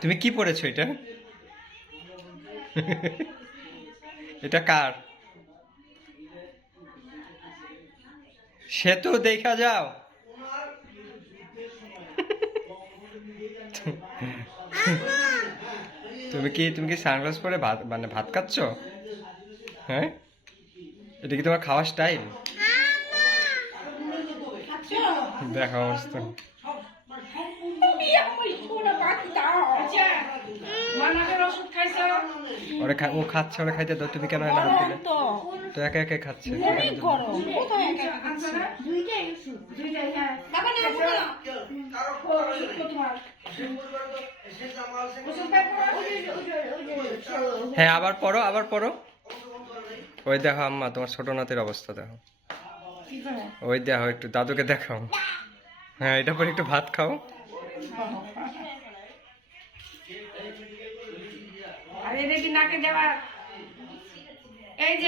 তুমি কি পড়েছো এটা? এটা কার? সে তো দেখা যাও। তুমি কি সানগ্লাস পরে ভাত মানে ভাত খাচ্ছ? হ্যাঁ, এটা কি তোমার খাওয়ার স্টাইল? দেখো অবস্থা। ও খাচ্ছে, ওরা খাইতে দাও, তুমি কেন এনে হাত দিলে? তো একা একা খাচ্ছে। হ্যাঁ, আবার পড়ো, আবার পড়ো। ওই দেখো আম্মা, তোমার ছোট নাতির অবস্থা দেখো। ওই দেখো, একটু দাদুকে দেখাও। হ্যাঁ, এটা পরে একটু ভাত খাও। আর এটা কি নাকে দেওয়া? এই যে